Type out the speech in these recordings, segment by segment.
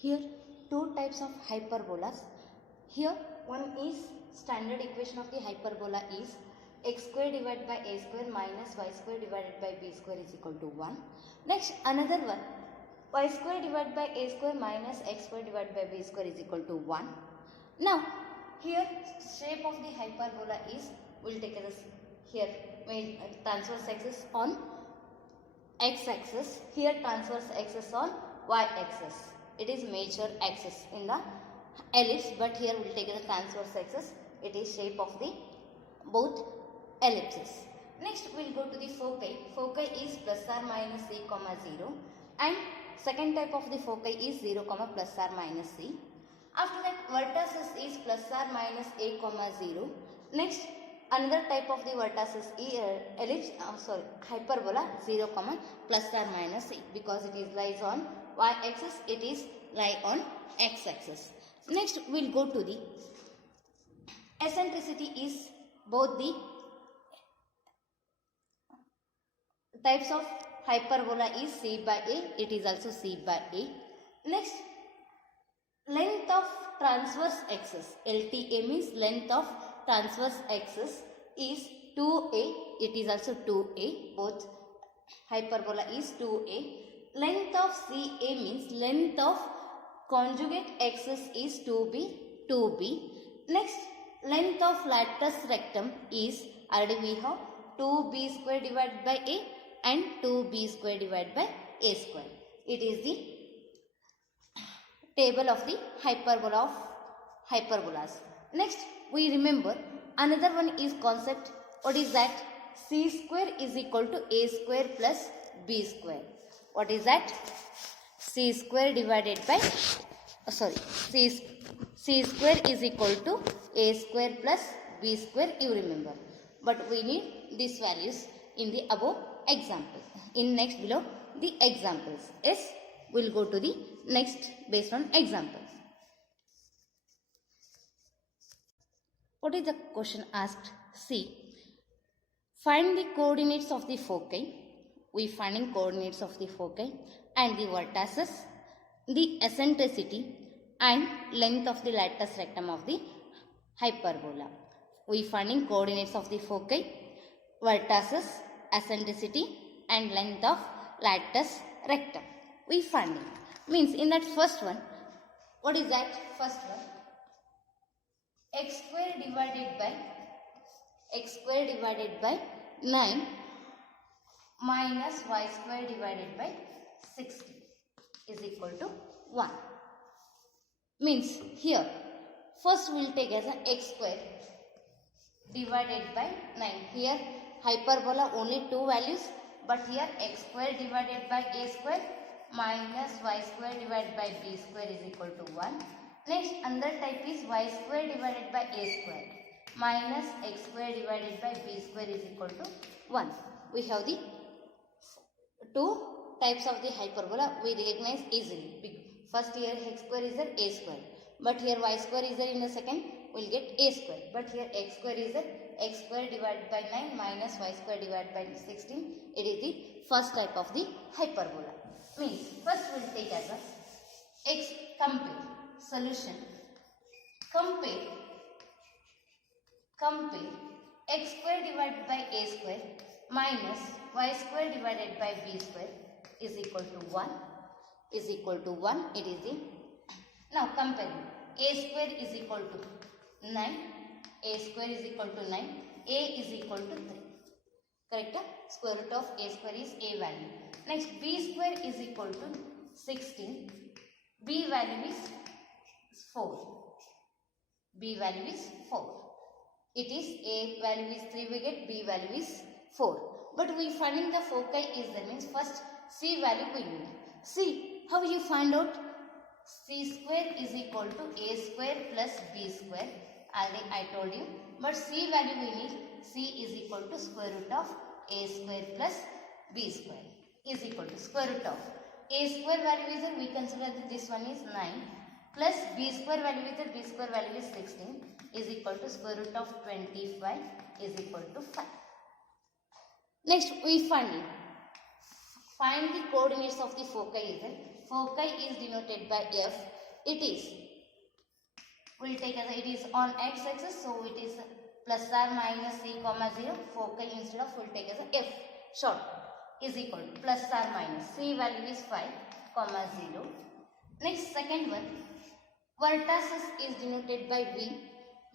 Here two types of hyperbolas. Here one is standard equation of the hyperbola is x square divided by a square minus y square divided by b square is equal to 1. Next another one, y square divided by a square minus x square divided by b square is equal to 1. Now here shape of the hyperbola is, we'll take this here transverse axis on x axis, here transverse axis on y axis. It is major axis in the ellipse, but here we'll take the transverse axis. It is shape of the both ellipses. Next we'll go to the foci. Foci is plus or minus c comma 0, and second type of the foci is 0 comma plus or minus c. After that vertices is plus or minus a comma 0. Next another type of the vertices ellipse hyperbola 0 comma plus or minus c, because it is lies on y axis, it is lie on x axis. Next we'll go to the eccentricity is both the types of hyperbola is c by a, it is also c by a. Next length of transverse axis, LTA means length of transverse axis is 2a, it is also 2a, both hyperbola is 2a. Length of CA means length of conjugate axis is 2b. Next length of latus rectum is, already we have 2b square divided by a and 2b square divided by a square. It is the table of the hyperbola of hyperbolas. Next we remember another one is concept. What is that? C square is equal to a square plus b square. What is that? C square divided by C square is equal to a square plus b square, you remember. But we need these values in the above example. In next below the examples. Yes, we'll go to the next based on examples. What is the question asked? See, find the coordinates of the foci. We finding coordinates of the foci and the vertices, the eccentricity and length of the latus rectum of the hyperbola. We finding coordinates of the foci, vertices, eccentricity and length of latus rectum. We finding means in that first one, what is that first one? X square divided by 9 minus y square divided by 60 is equal to 1. Means here first we will take as an x square divided by 9. Here hyperbola only two values, but here x square divided by a square minus y square divided by b square is equal to 1. Next another type is y square divided by a square minus x square divided by b square is equal to 1. We have the two types of the hyperbola we recognize easily. First here x square is there, a square, but here y square is there in the second, we will get a square, but here x square is there, x square divided by 9 minus y square divided by 16. It is the first type of the hyperbola. Means first we will take as a x compare solution. Compare x square divided by a square minus y square divided by b square is equal to 1. It is the, now compare a square is equal to 9, a square is equal to 9, a is equal to 3. Correct? Square root of a square is a value. Next b square is equal to 16, b value is 4. B value is 4. It is a value is 3 we get, b value is 4. But we finding the foci is there, means first c value we need. See how you find out? C square is equal to a square plus b square. Already I told you. But c value we need. C is equal to square root of a square plus b square is equal to square root of a square value is there. We consider that this one is 9 plus b square value is there. B square value is 16 is equal to square root of 25 is equal to 5. Next we find the coordinates of the foci is there. foci is denoted by f. It is, we'll take as it is on x-axis, so it is plus or minus c comma 0. Foci instead of we'll take as a f short is equal to plus or minus c value is 5 comma 0. Next second one, vertices is denoted by v.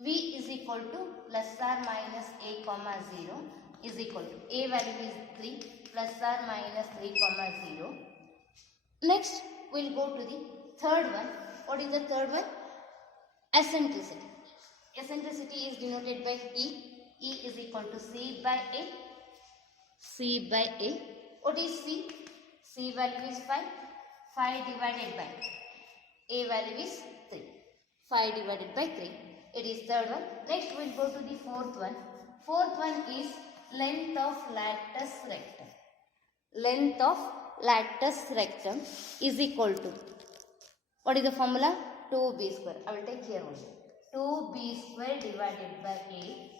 V is equal to plus or minus a comma 0 is equal to a value is 3 plus or minus 3 comma 0. Next we'll go to the third one. What is the third one? Eccentricity. Eccentricity is denoted by E. E is equal to C by A. C by A. What is C? C value is 5. 5 divided by A value is 3. 5 divided by 3. It is third one. Next we'll go to the fourth one. Fourth one is length of latus rectum. Length of latus rectum is equal to, what is the formula? 2b square. I will take here only. 2b square divided by A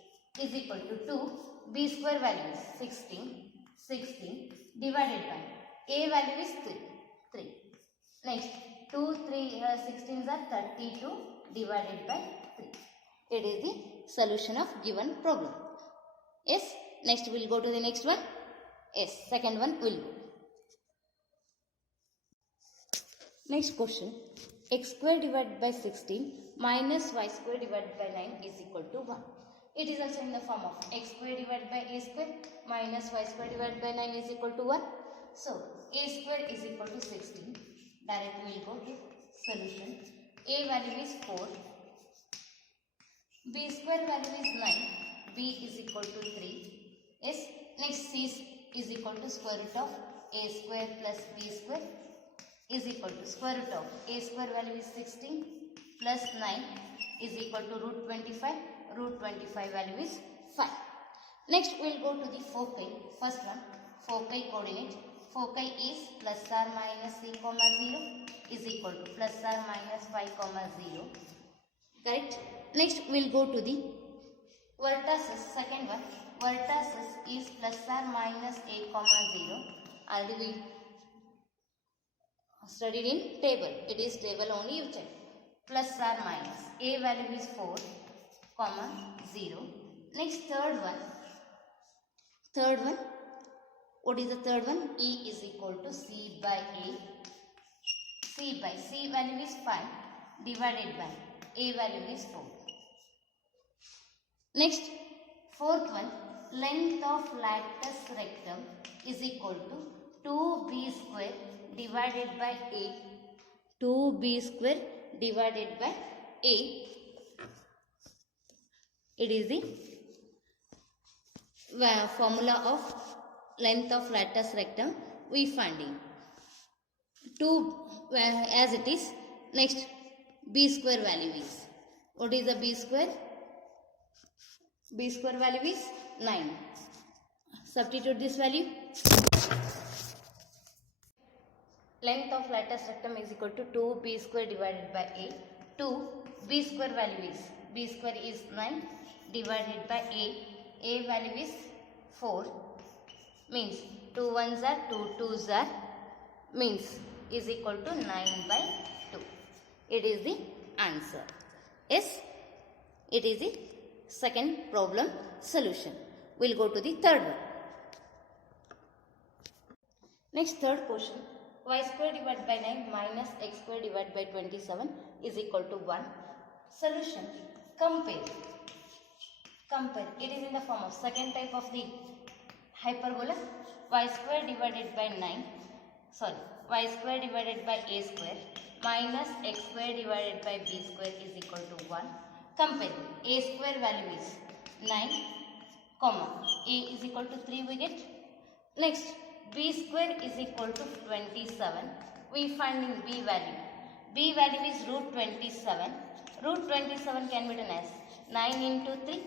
is equal to 2. B square value is 16. 16 divided by A value is 3. 3. Next 2, 3, 16s are 32 divided by 3. It is the solution of given problem. Yes. Next we will go to the next one. Yes. Second one will go. Next question. X square divided by 16 minus y square divided by 9 is equal to 1. It is also in the form of x square divided by a square minus y square divided by 9 is equal to 1. So, a square is equal to 16. Directly we will go to solution. A value is 4. B square value is 9. B is equal to 3. Yes. Next C is equal to square root of a square plus b square is equal to square root of a square value is 16 plus 9 is equal to root 25. Root 25 value is 5. Next we will go to the foci. First one, foci coordinate. Foci is plus or minus c comma 0 is equal to plus or minus 5 comma 0. Correct. Next we will go to the vertices. Second one, vertices is plus or minus a comma 0. Already we studied in table. It is table only, you check. Plus or minus. A value is 4 comma 0. Next third one. Third one. What is the third one? E is equal to C by A. C by C value is 5 divided by A value is 4. Next fourth one. Length of latus rectum is equal to 2b square divided by A. 2b square divided by A. It is the formula of length of latus rectum we finding. 2 as it is. Next b square value is, what is the b square? B square value is 9. Substitute this value. Length of latus rectum is equal to 2b square divided by A. 2 b square value is, b square is 9 divided by A. A value is 4. Means 2 ones are 2 twos are, means is equal to 9 by 2. It is the answer. Yes, it is the second problem solution. We will go to the third one. Next third question. Y square divided by 9 minus x square divided by 27 is equal to 1. Solution. Compare. Compare. It is in the form of second type of the hyperbola. Y square divided by 9. Sorry. Y square divided by a square minus x square divided by b square is equal to 1. Compare. A square value is 9, comma, a is equal to 3 we get. Next, b square is equal to 27. We finding b value. B value is root 27. Root 27 can be done as 9 into 3.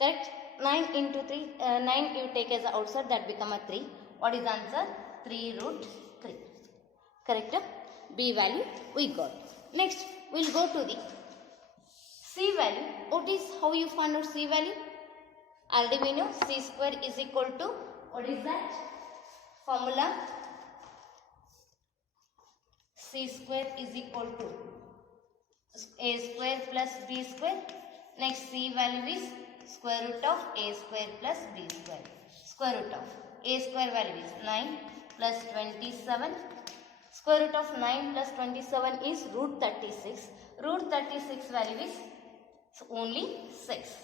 Correct? 9 into 3. 9 you take as outside, that become a 3. What is the answer? 3 root 3. Correct? B value we got. Next, we will go to the C value. What is, how you find out C value? Already we know C square is equal to, what is that? Formula c square is equal to a square plus b square. Next c value is square root of a square plus b square. Square root of a square value is 9 plus 27. Square root of 9 plus 27 is root 36. Root 36 value is only 6.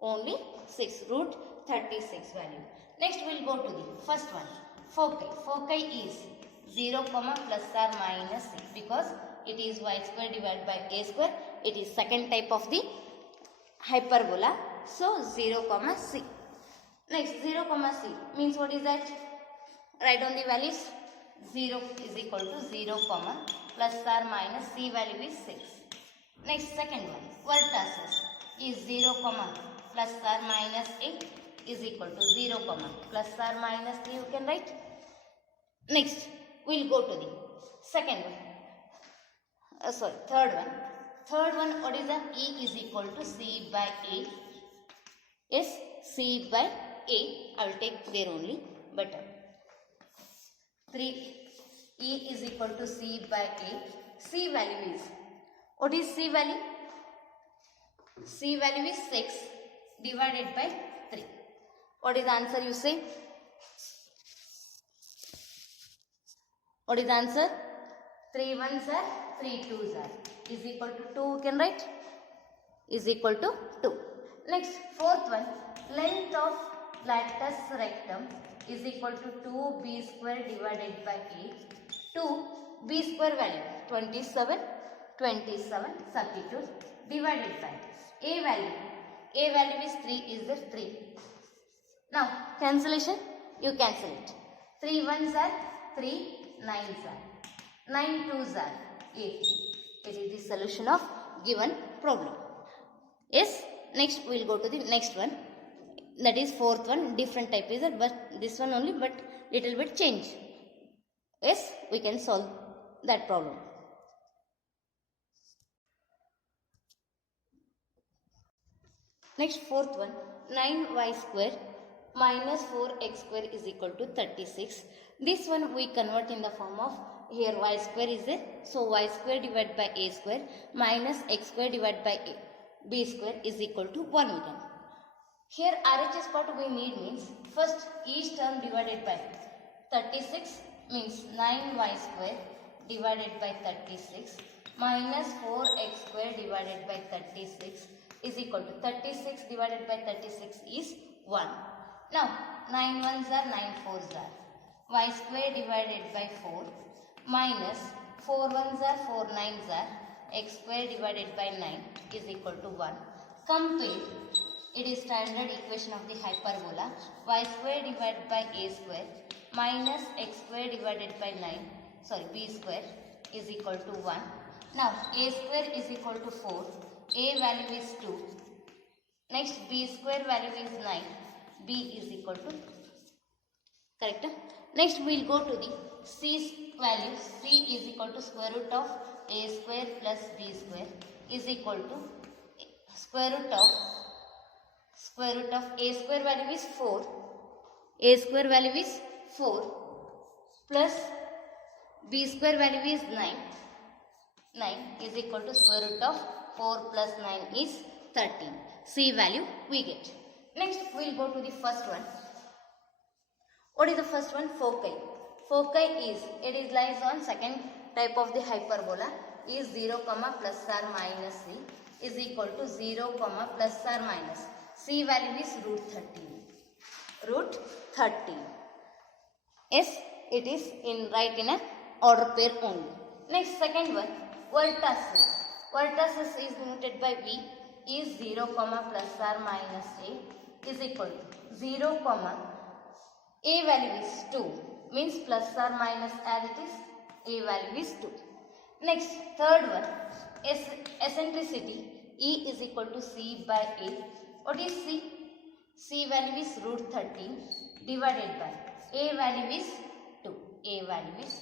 Only 6. Root 36 value. Next we will go to the first one. Foci. Foci is 0, plus or minus 6 because it is y square divided by a square. It is second type of the hyperbola. So 0, c. Next 0, c means what is that? Write down the values. 0 is equal to 0, plus or minus c value is 6. Next second one. Vertices is 0, plus or minus 8 is equal to 0, plus or minus 3 you can write. Next we will go to the second one. Third one. Third one, what is that? E is equal to c by a. Yes, c by a. I will take there only. Better. 3. E is equal to c by a. C value is, what is c value? C value is 6 divided by 3. What is the answer you say? What is the answer? 3 ones are, 3 twos are. Is equal to 2 you can write. Is equal to 2. Next fourth one. Length of latus rectum is equal to 2b square divided by 8. 2b square value 27, 27 substitute divided by a value. A value is 3 is the 3. Now cancellation, you cancel it. 3 ones are 3 nines are. 9 twos are 18. It is the solution of given problem. Yes. Next we will go to the next one. That is fourth one. Different type is it, but this one only, but little bit change. Yes, we can solve that problem. Next fourth one. 9y square minus 4x square is equal to 36. This one we convert in the form of, here y square is there. So y square divided by a square minus x square divided by b square is equal to 1 we can. Here RHS part we need means first each term divided by 36 means 9y square divided by 36 minus 4x square divided by 36 is equal to 36 divided by 36 is 1. Now 9 ones are 9 fours are. Y square divided by 4 minus 4 ones are 4 nines are. X square divided by 9 is equal to 1. Come to it. It is standard equation of the hyperbola. Y square divided by a square minus x square divided by b square is equal to 1. Now a square is equal to 4. A value is 2. Next b square value is 9. B is equal to, correct? Next we will go to the c value. C is equal to square root of a square plus b square is equal to square root of a square value is 4. A square value is 4 plus b square value is 9. 9 is equal to square root of 4 plus 9 is 13. C value we get. Next we will go to the first one. What is the first one? Foci. Foci is, it is lies on second type of the hyperbola is 0, plus or minus c is equal to 0, plus or minus. C value is root 13. Root 13. Yes, it is in right in a order pair only. Next second one, vertices. Vertices is denoted by V is 0, plus or minus a is equal to 0, a value is 2 means plus or minus as it is a value is 2. Next third one, eccentricity E is equal to c by a. What is c? C value is root 13 divided by a value is 2. A value is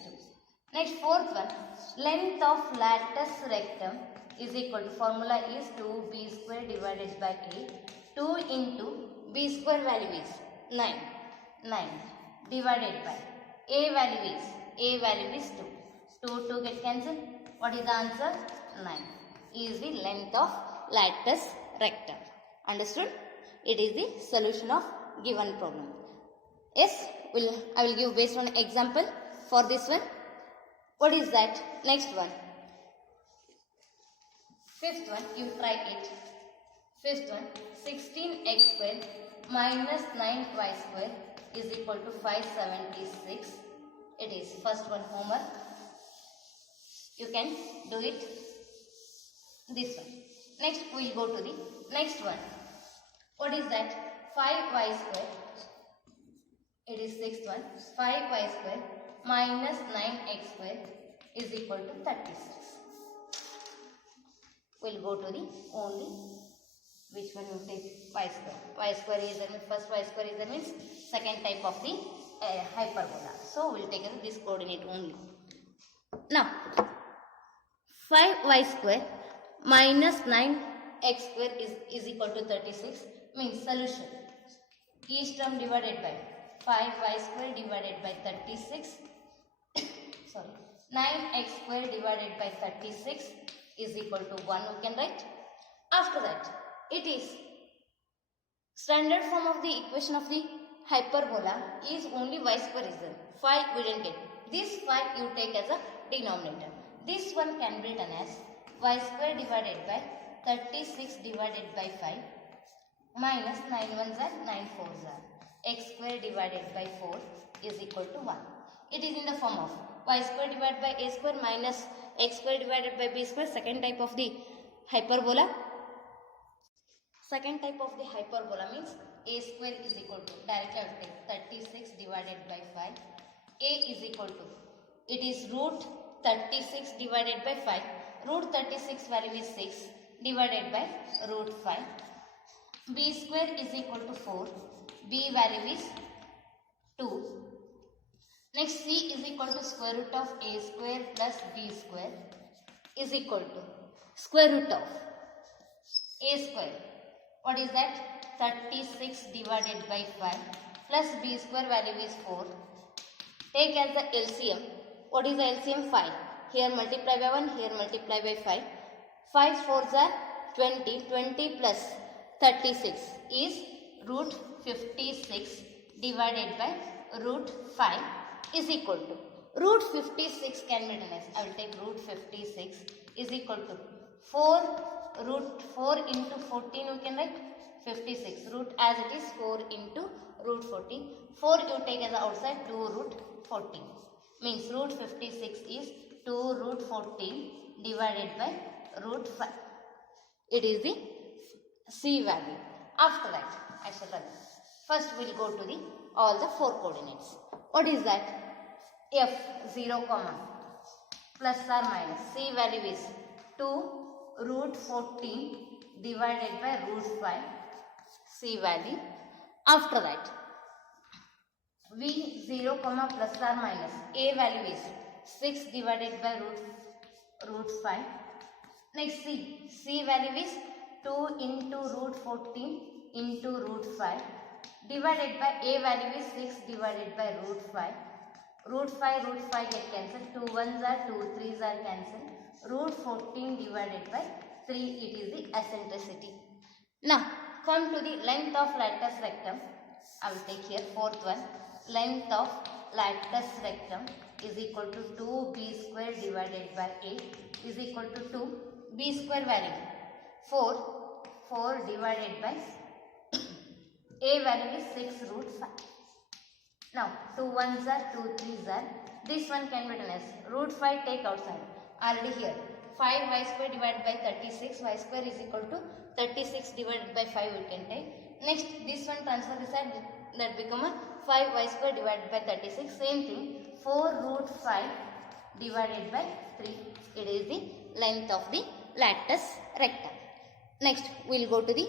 2. Next fourth one, length of latus rectum is equal to, formula is 2b square divided by a. 2 into b square value is 9. 9 divided by a value is 2 2 get cancelled. What is the answer? 9 is the length of lattice rectum. Understood? It is the solution of given problem. Yes, I will give based on example for this one. What is that? Next one. Fifth one, you try it. Fifth one, 16x square minus 9y square is equal to 576. It is first one homework. You can do it. This one. Next we will go to the next one. What is that? 5y square. It is sixth one. 5y square minus 9x square is equal to 36. We will go to the only which one you take y square. Y square is first y square is means second type of the hyperbola. So we will take this coordinate only. Now 5y square minus 9x square is equal to 36 means solution. Each term divided by 5y square divided by 36 sorry 9x square divided by 36 is equal to 1 we can write. After that it is standard form of the equation of the hyperbola is only y square is there. 5 we didn't get. This 5 you take as a denominator. This one can be written as y square divided by 36 divided by 5 minus 9 ones are 9 fours are x square divided by 4 is equal to 1. It is in the form of y square divided by a square minus x square divided by b square, second type of the hyperbola. Second type of the hyperbola means a square is equal to, directly I will take 36 divided by 5. A is equal to, it is root 36 divided by 5. Root 36 value is 6 divided by root 5. B square is equal to 4. B value is 2. Next C is equal to square root of a square plus b square is equal to square root of a square. What is that? 36 divided by 5 plus b square value is 4. Take as the LCM. What is the LCM? 5. Here multiply by 1, here multiply by 5. 5 fours are 20. 20 plus 36 is root 56 divided by root 5 is equal to. Root 56 can be written as, I will take root 56 is equal to 4 root 4 into 14 we can write 56. Root as it is 4 into root 14. 4 you take as outside 2 root 14. Means root 56 is 2 root 14 divided by root 5. It is the C value. After that I shall run. First we will go to the all the 4 coordinates. What is that? F 0 comma plus or minus C value is 2 root 14 divided by root 5 C value. After that V 0 comma plus or minus A value is 6 divided by root 5. Next C value is 2 into root 14 into root 5 divided by A value is 6 divided by root 5. Root 5 get cancelled. 2 ones are 2, 3s are cancelled. Root 14 divided by 3, it is the eccentricity. Now come to the length of lattice rectum. I will take here fourth one. Length of lattice rectum is equal to 2b square divided by 8 is equal to 2. B square value 4 divided by A value is 6 root 5. Now 2 ones are 2 3s are. This one can be written as root 5 take outside. Already here 5 y square divided by 36 y square is equal to 36 divided by 5 we can take. Next this one transfer this side, that become a 5 y square divided by 36. Same thing 4 root 5 divided by 3. It is the length of the lattice rectum. Next we will go to the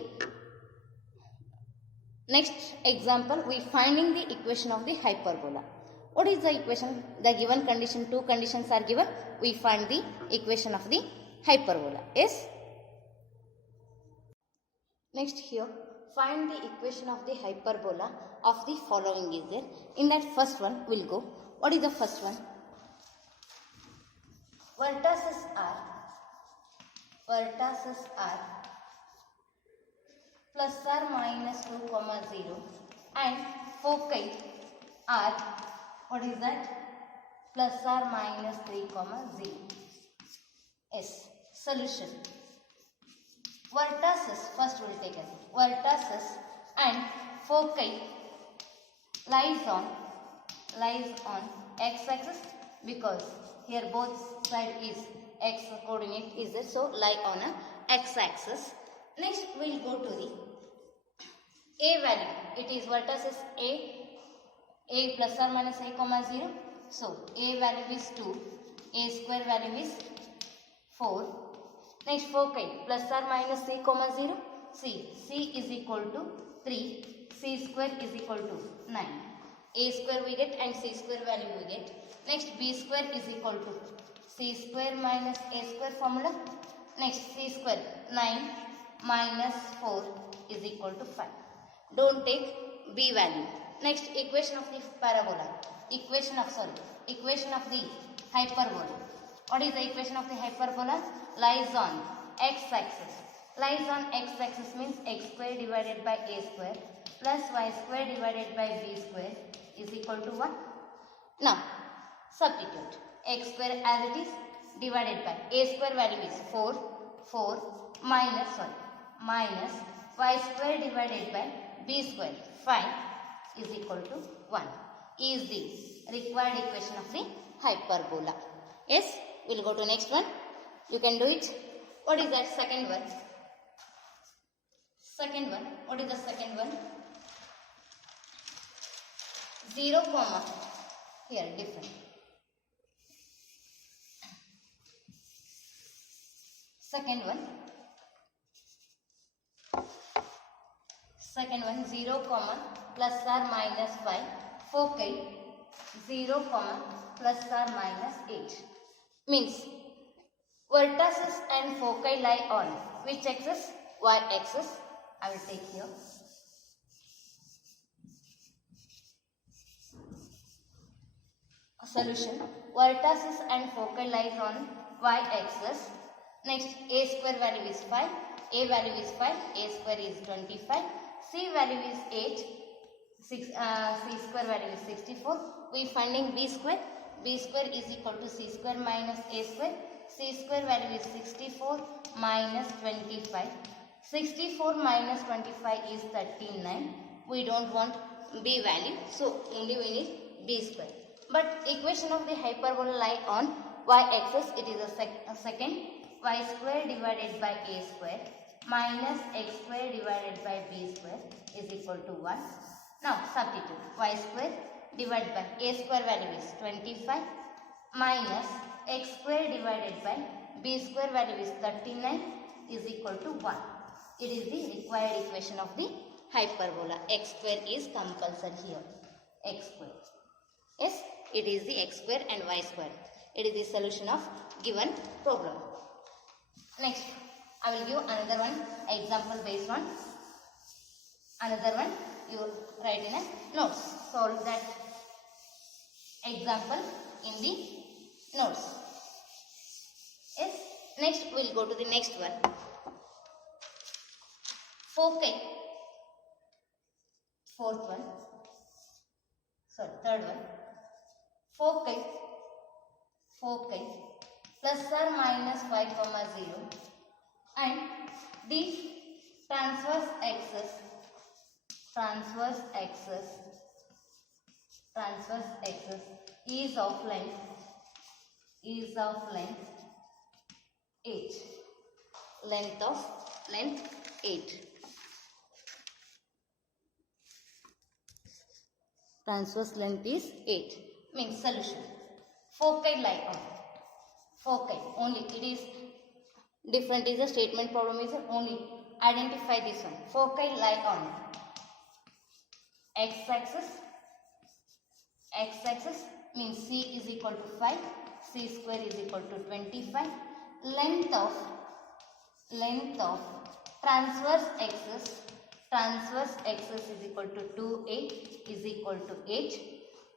next example. We finding the equation of the hyperbola. What is the equation? The given condition, 2 conditions are given. We find the equation of the hyperbola. Yes. Next here, find the equation of the hyperbola of the following is there. In that first one we'll go. What is the first one? vertices are plus or minus 2 comma 0 and foci are, what is that, plus or minus 3 comma 0. Yes, solution. Vertices, first we will take as vertices and foci lies on x-axis, because here both side is x coordinate is there, so lie on a x-axis. Next we will go to the a value. It is vertices a plus or minus a comma 0. So a value is 2, a square value is 4. Next foci plus or minus c comma 0. C is equal to 3, c square is equal to 9. A square we get and c square value we get. Next b square is equal to c square minus a square formula. Next c square 9 minus 4 is equal to 5. Don't take b value. Next equation of the parabola. Equation of the hyperbola. What is the equation of the hyperbola? Lies on x-axis. Lies on x-axis means x square divided by a square plus y square divided by b square is equal to 1. Now substitute x square as it is divided by a square value is 4 minus y square divided by b square 5 is equal to 1 is the required equation of the hyperbola. Yes, we will go to next one. You can do it. What is that second one? What is the second one? 0 comma, here different. Second one 0 comma plus or minus 5. Foci 0 comma plus or minus 8. Means vertices and foci lie on which axis? Y axis. I will take here. Solution. Vertices and foci lies on y axis. Next a square value is 5. A value is 5. A square is 25. C value is 8. C square value is 64. We finding b square. B square is equal to c square minus a square. C square value is 64 minus 25. 64 minus 25 is 39. We don't want b value, so only we need b square. But equation of the hyperbola lie on y-axis. It is a second y square divided by a square minus x square divided by b square is equal to 1. Now substitute y square divided by a square value is 25 minus x square divided by b square value is 39 is equal to 1. It is the required equation of the hyperbola. X square is compulsory here. X square. Yes, it is the x square and y square. It is the solution of given problem. Next, I will give another one example based on another one. You write in a notes. Solve that example in the notes. Yes. Next, we will go to the next one. Foci. Third one. Foci plus or minus 5 comma 0 and the transverse axis is of length 8. Length 8. Transverse length is 8. Means solution. Foci lie on. Foci only. It is different. Is a statement problem. Is only identify this one. Foci lie on x-axis. X-axis means c is equal to 5. C square is equal to 25. Length of transverse axis is equal to 2a is equal to 8.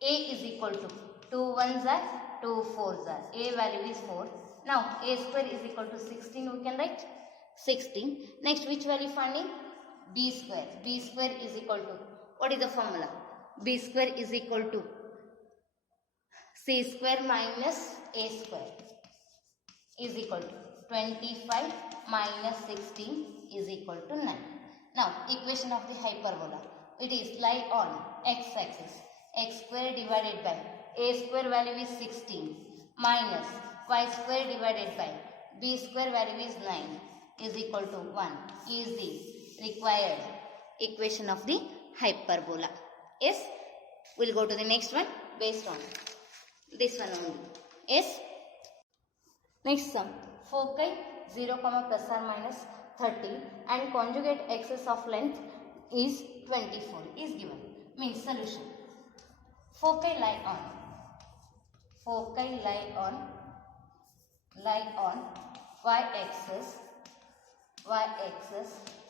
A is equal to 2 1s are 2 4s are. A value is 4. Now a square is equal to 16, we can write 16. Next, which value finding? B square. B square is equal to, what is the formula? B square is equal to C square minus A square is equal to 25 minus 16 is equal to 9. Now, equation of the hyperbola. It is lie on x-axis. X square divided by A square value is 16 minus y square divided by B square value is 9 is equal to 1 is the required equation of the hyperbola. Yes, we'll go to the next one based on this one only. Yes. Next sum. Foci 0, plus or minus 30 and conjugate axis of length is 24 is given. Means solution. Foci lie on y-axis.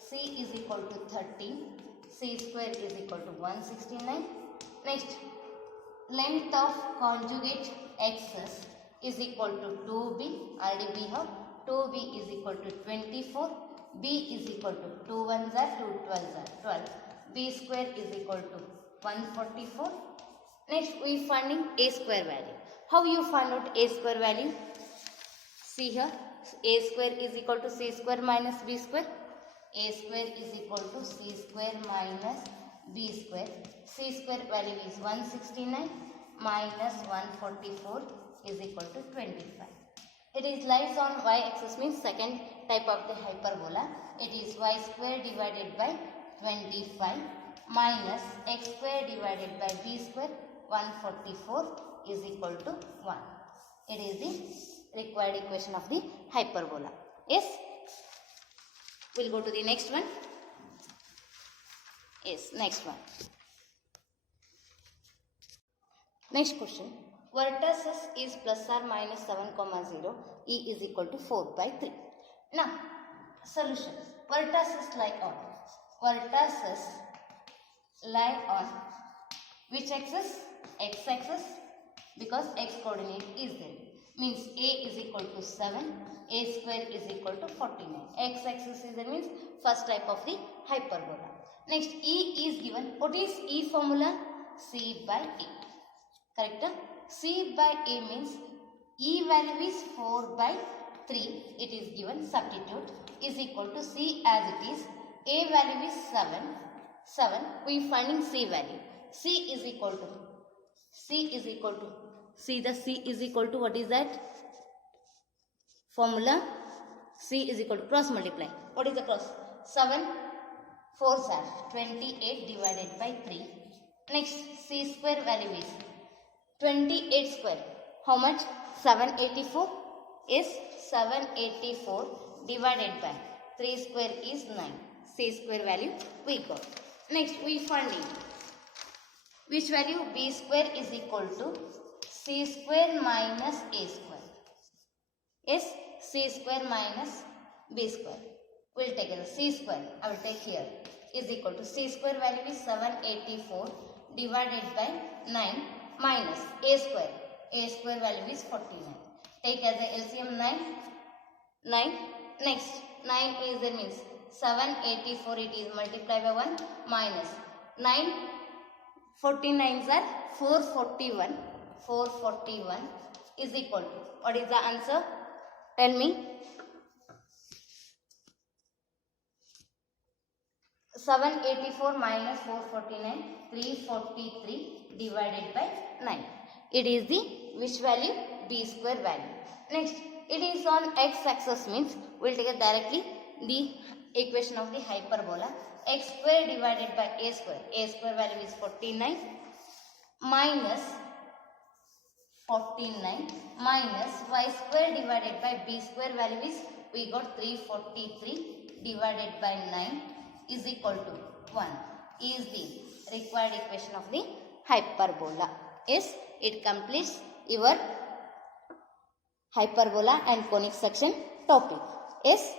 C is equal to 30. C square is equal to 169. Next, length of conjugate axis is equal to 2b. Already we have 2b is equal to 24. B is equal to 2 1s are 2 12s are 12. B square is equal to 144. Next, we finding A square value. How you find out A square value? See here, A square is equal to C square minus B square. A square is equal to C square minus B square. C square value is 169 minus 144 is equal to 25. It is lies on y-axis, means second type of the hyperbola. It is y square divided by 25 minus x square divided by b square 144 is equal to 1. It is the required equation of the hyperbola. Yes. We'll go to the next one. Yes, next one. Next question. Vertices is plus or minus 7, 0. E is equal to 4 by 3. Now, solution. Vertices lie on which axis? X axis, because x coordinate is there. Means A is equal to 7, A square is equal to 49. X axis is there, means first type of the hyperbola. Next, E is given. What is E formula? C by A. Correct? C by A means E value is 4 by 3. It is given. Substitute is equal to C as it is. A value is 7. We finding C value. C is equal to see the C is equal to, what is that formula? C is equal to cross multiply. What is the cross? 7 4s are 28 divided by 3. Next, C square value is 28 square. How much? 784 is 784 divided by 3 square is 9. C square value we got. Next, we finding which value? B square is equal to C square minus A square. Yes, C square minus B square. We will take as C square. I will take here is equal to C square value is 784 divided by 9 minus A square. A square value is 49. Take as a LCM 9. Next, 9 is there, means 784 it is multiplied by 1 minus 9 49s are 441. 441 is equal to, what is the answer? Tell me. 784 minus 449, 343 divided by 9. It is the which value? B square value. Next, it is on x-axis, means we will take it directly the equation of the hyperbola. X square divided by A square. A square value is 49 minus 49 minus y square divided by B square value is, we got 343 divided by 9 is equal to 1 is the required equation of the hyperbola. Yes, it completes your hyperbola and conic section topic. Yes.